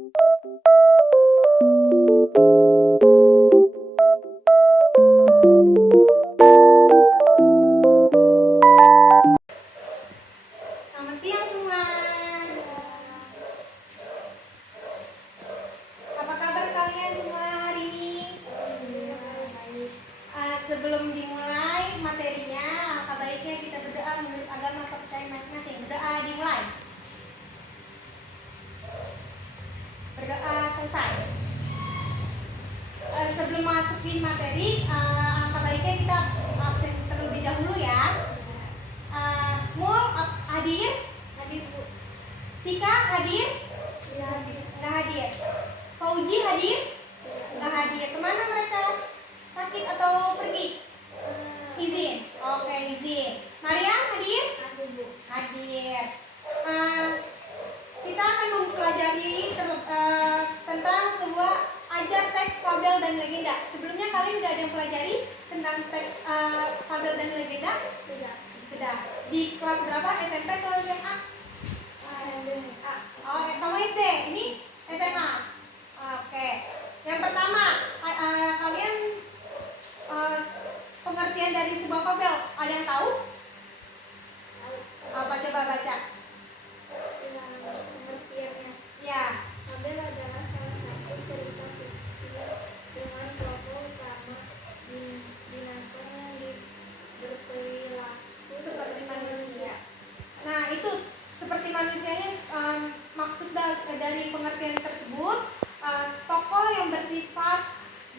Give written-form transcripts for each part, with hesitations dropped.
Selamat siang semua. Apa kabar kalian semua hari ini? Sebelum dimulai materinya, alangkah baiknya kita berdoa menurut agama kepercayaan masing-masing. Berdoa dimulai. Berdoa selesai. Sebelum masukin materi, alangkah baiknya kita absen terlebih dahulu ya. Mul hadir? Hadir Bu. Cika hadir? Ya, hadir. Nggak hadir. Fauji hadir? Nggak hadir. Kemana mereka? Sakit atau pergi? Izin. Oke, izin. Mariam hadir? Hadir Bu. Hadir. Kita akan mempelajari tentang sebuah ajar teks, fabel, dan legenda. Sebelumnya kalian sudah ada yang pelajari tentang teks fabel dan legenda? Sudah. Di kelas berapa? SMP atau SMA? Oh, kamu SD. Ini SMA. Oke. Yang pertama, kalian pengertian dari sebuah fabel ada yang tahu? Apa coba baca? Pengertiannya, Ya. fabel adalah salah satu cerita fiksi dengan tokoh utama binatang yang berperilaku Seperti manusia. Nah, itu seperti manusianya, maksud dari pengertian tersebut, tokoh yang bersifat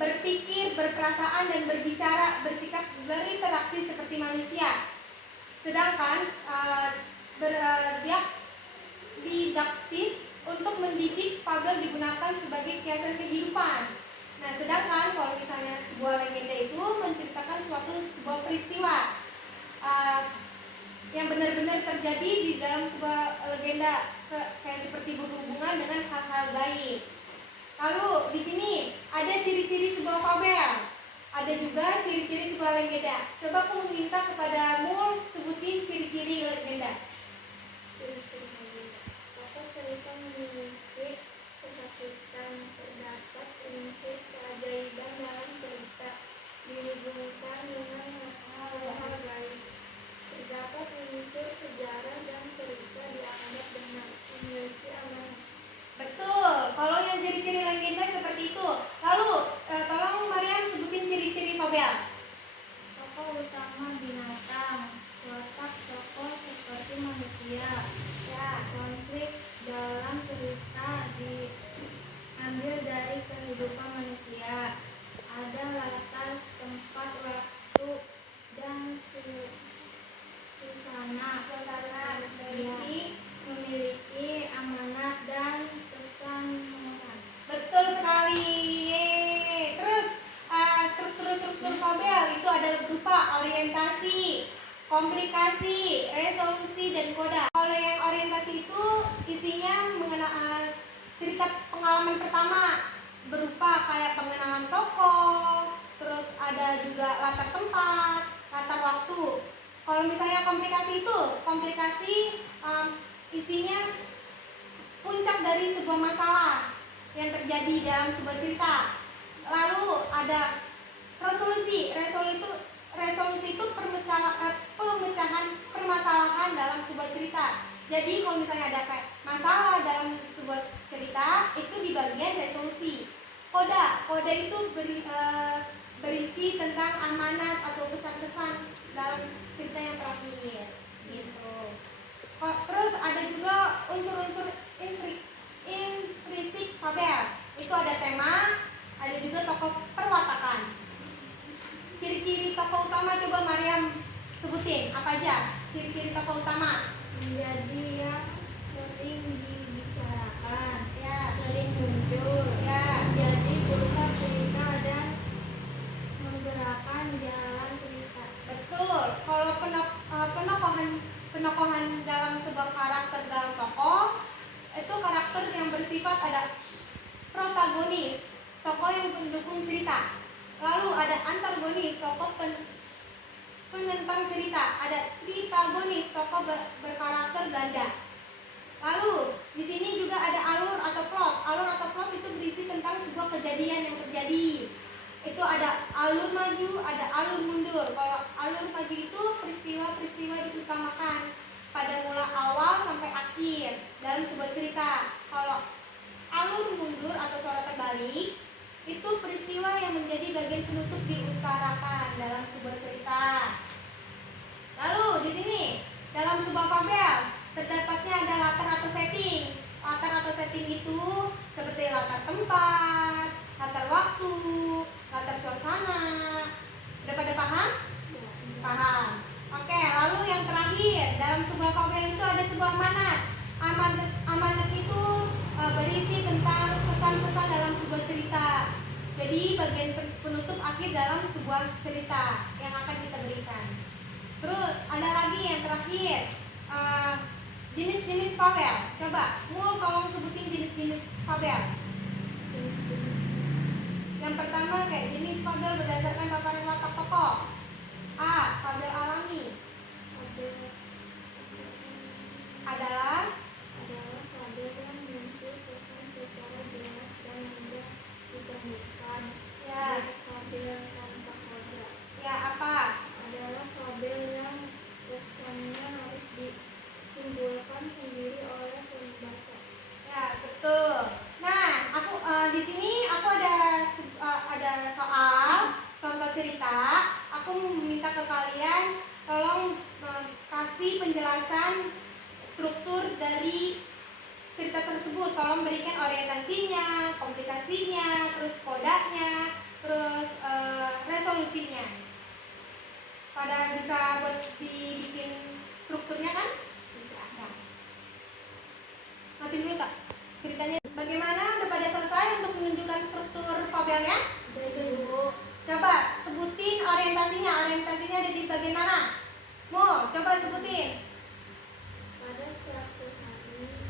berpikir, berperasaan, dan berbicara, bersikap, berinteraksi seperti manusia. Sedangkan dia didaktis untuk mendidik, fabel digunakan sebagai kiasan kehidupan. Nah, sedangkan kalau misalnya sebuah legenda itu menceritakan sebuah peristiwa yang benar-benar terjadi di dalam sebuah legenda, kayak seperti berhubungan dengan hal-hal gaib. Lalu di sini ada ciri-ciri sebuah fabel, ada juga ciri-ciri sebuah legenda. Coba aku meminta kepada Mul sebutin ciri-ciri legenda. tokoh cerita memiliki kesakitan, terdapat unsur keajaiban dalam cerita, dihubungkan dengan hal-hal gaib, terdapat unsur sejarah dan cerita dianggap benar, memiliki amanah. Betul. Kalau yang ciri-ciri legenda seperti itu. Lalu tolong Mariam sebutin ciri-ciri fabel. Tokoh utama binatang, watak tokoh seperti manusia. Ya. Konflik dalam cerita diambil dari kehidupan manusia. Ada latar, tempat, waktu, dan suasana. Memiliki amanat dan pesan moral. Betul sekali. Yeay. Terus struktur fabel itu ada berupa orientasi, komplikasi, resolusi, dan koda. Kalau yang orientasi itu isinya mengenai cerita pengalaman pertama, berupa kayak pengenalan tokoh, terus ada juga latar tempat, latar waktu. Kalau misalnya komplikasi isinya puncak dari sebuah masalah yang terjadi dalam sebuah cerita. Lalu ada resolusi. Resolusi itu pemecahan permasalahan dalam sebuah cerita. Jadi kalau misalnya ada kayak masalah dalam sebuah cerita, itu di bagian resolusi. Koda itu berisi tentang amanat atau pesan-pesan dalam cerita yang terakhir. Gitu. Terus ada juga unsur-unsur intrinsik fabel. Itu ada tema, ada juga tokoh perwatakan. Ciri-ciri tokoh utama coba Mariam sebutin apa aja ciri-ciri tokoh utama. Menjadi yang sering dibicarakan, Ya. sering muncul, Ya. jadi pusat cerita dan menggerakkan jalan cerita. Betul. Kalau penokohan dalam sebuah karakter dalam tokoh itu karakter yang bersifat ada protagonis, tokoh yang mendukung cerita. Lalu ada antagonis, tokoh penentang cerita. Ada tritagonis, tokoh berkarakter ganda. Lalu di sini juga ada alur atau plot. Alur alur maju, ada alur mundur. Kalau alur maju itu peristiwa-peristiwa diutamakan pada mula awal sampai akhir dalam sebuah cerita. Kalau alur mundur atau sorotan balik itu peristiwa yang menjadi bagian penutup diutarakan dalam sebuah cerita. Lalu di sini dalam sebuah fabel terdapatnya ada latar atau setting. Latar atau setting itu seperti latar tempat, latar waktu, latar suasana. Udah pada paham? Paham. Oke, lalu yang terakhir dalam sebuah fabel itu ada sebuah amanat. Amanat itu berisi tentang pesan-pesan dalam sebuah cerita. Jadi bagian penutup akhir dalam sebuah cerita yang akan kita berikan. Terus ada lagi yang terakhir, jenis-jenis fabel. Coba, Mul tolong sebutin jenis-jenis fabel. Yang pertama kayak jenis fabel berdasarkan paparan watak tokoh. A. Fabel alami adalah fabel yang muncul pesan secara jelas dan mudah ditemukan. ya, Fabel tanpa koda ya apa? adalah fabel yang pesannya harus disimpulkan sendiri oleh pembaca. Ya, betul. Nah, aku di sini aku ada soal contoh cerita. Aku meminta ke kalian tolong kasih penjelasan struktur dari cerita tersebut. Tolong berikan orientasinya, komplikasinya, terus kodanya, terus resolusinya. Pada bisa buat dibikin strukturnya kan? Bisa. Nah. Mati dulu tak ceritanya. Bagaimana? Udah pada selesai untuk menunjukkan struktur fabelnya? Dulu. Coba sebutin orientasinya. Orientasinya ada di bagian mana? Mo, coba sebutin. Pada suatu hari,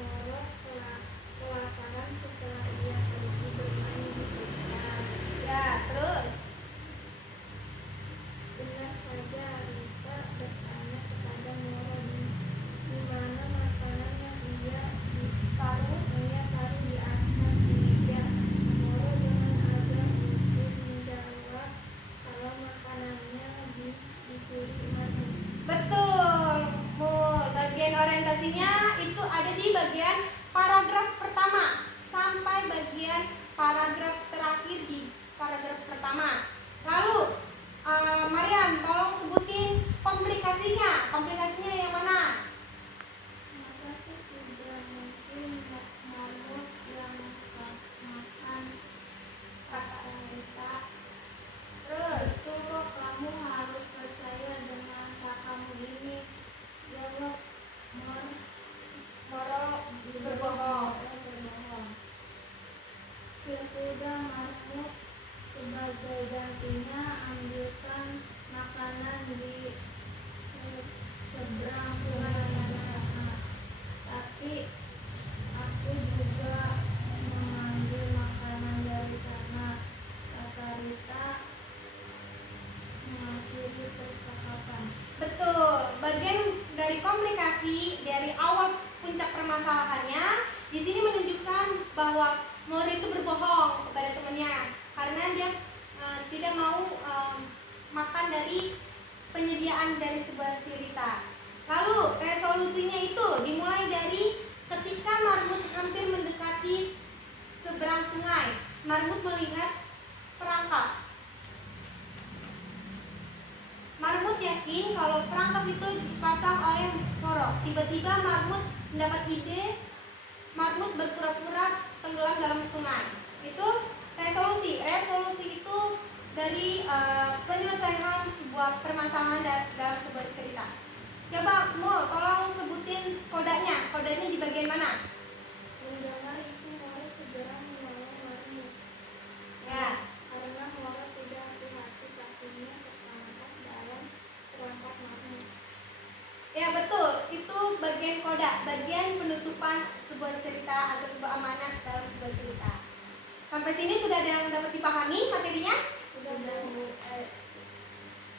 Moro kelaparan setelah ia pergi bermain di hutan. Ya, terus. Benar saja Rita bertanya kepada Moro di mana makanan yang ia taruh di atas meja. Moro dengan agak lucu menjawab kalau makanannya dicuri Marmut. Betul. Mo, bagian orientasinya itu ada di bagian paragraf pertama sampai bagian paragraf terakhir di paragraf pertama. Lalu Mariam, tolong sebutin komplikasinya. Komplikasinya yang mana? Masa sih tidak mungkin Marmut yang makan, kata Rita. Terus. Itu kok kamu harus percaya dengan kakakmu ini. Jawab Moro berbohong. Ya sudah, Marmut sebagai gantinya ambilkan makanan di seberang sungai sana. Tapi aku juga mengambil makanan dari sana, kata Rita mengakhiri percakapan. Betul. Bagian dari komplikasi dari awal puncak permasalahannya di sini menunjukkan bahwa Moro itu berbohong kepada temannya karena dia tidak mau makan dari penyediaan dari sebuah cerita. Lalu resolusinya itu dimulai dari ketika Marmut hampir mendekati seberang sungai. Marmut melihat perangkap. Marmut yakin kalau perangkap itu dipasang oleh Moro. Tiba-tiba Marmut mendapat ide. Marmut berpura-pura tenggelam dalam sungai. Itu resolusi. Resolusi itu dari penyelesaian sebuah permasalahan dalam sebuah cerita. Coba Mul, tolong sebutin kodanya. Kodanya di bagian mana? Mendengar itu Moro segera menolong Marmut. Ya. Karena Moro tidak hati-hati, kakinya tertangkap dalam perangkap Marmut. Ya betul, itu bagian koda, bagian penutupan sebuah cerita atau sebuah amanat dalam sebuah cerita. Sampai sini sudah ada yang dapat dipahami materinya? Sudah.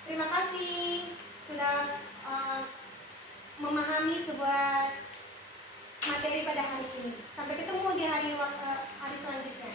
Terima kasih sudah memahami sebuah materi pada hari ini. Sampai ketemu di hari selanjutnya.